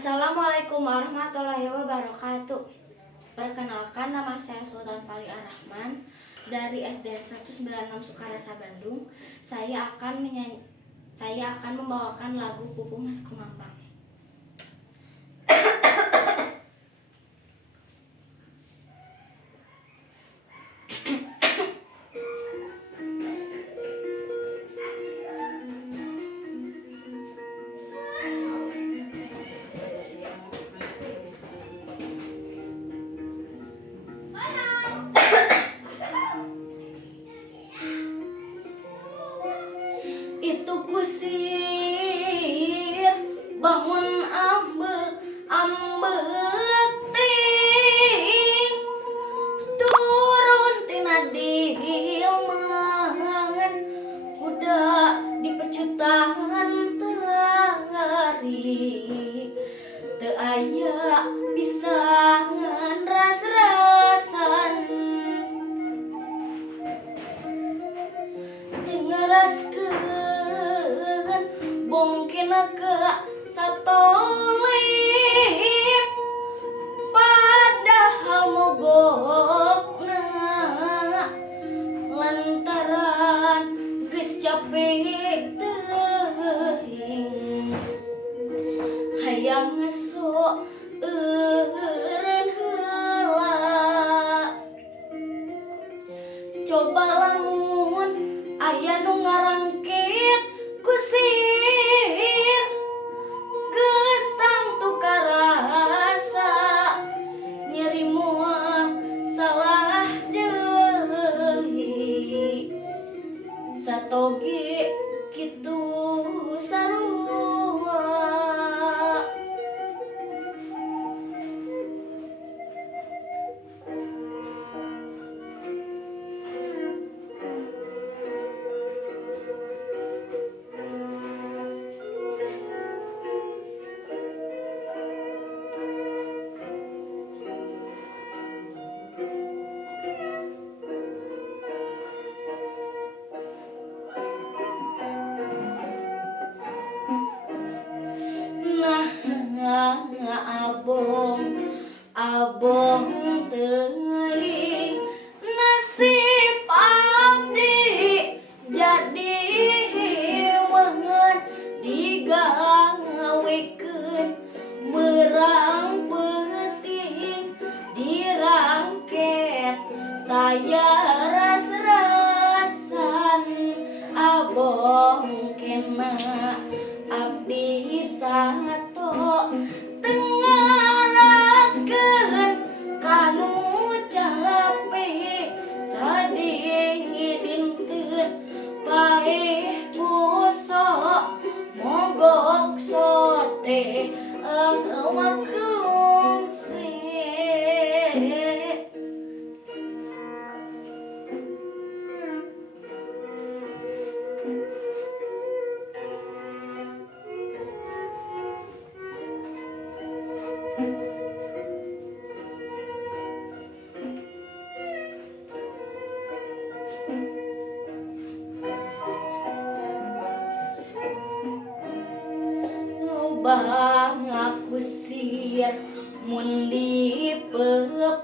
Assalamualaikum warahmatullahi wabarakatuh. Perkenalkan, nama saya Sultan Fali Ar-Rahman dari SDN 196 Sukarasa, Bandung. Saya akan membawakan lagu Pupuk Mas Kumambang. Itu kusir bangun ambeting turun tina dilmangan kuda di pecutan tari teu aya pisangan ras-rasan dengaraskeun bongkena ke satolip padahal mogokna lantaran geus capek teuing hayang ngaso eureun heula coba lamun aya nu ngarangkit kusir geus tangtu karasa nyeri moal salah deui satoge kitu sarua. Abong teuing nasib abdi jadi weungeun digawekeun beurang peuting dirangket taya ras-rasan abong kena abdi sato tengaraskeun kanu capek sadingi dinten paeh poso mogok sote maklum se. Bang aku sir mun dipeupeung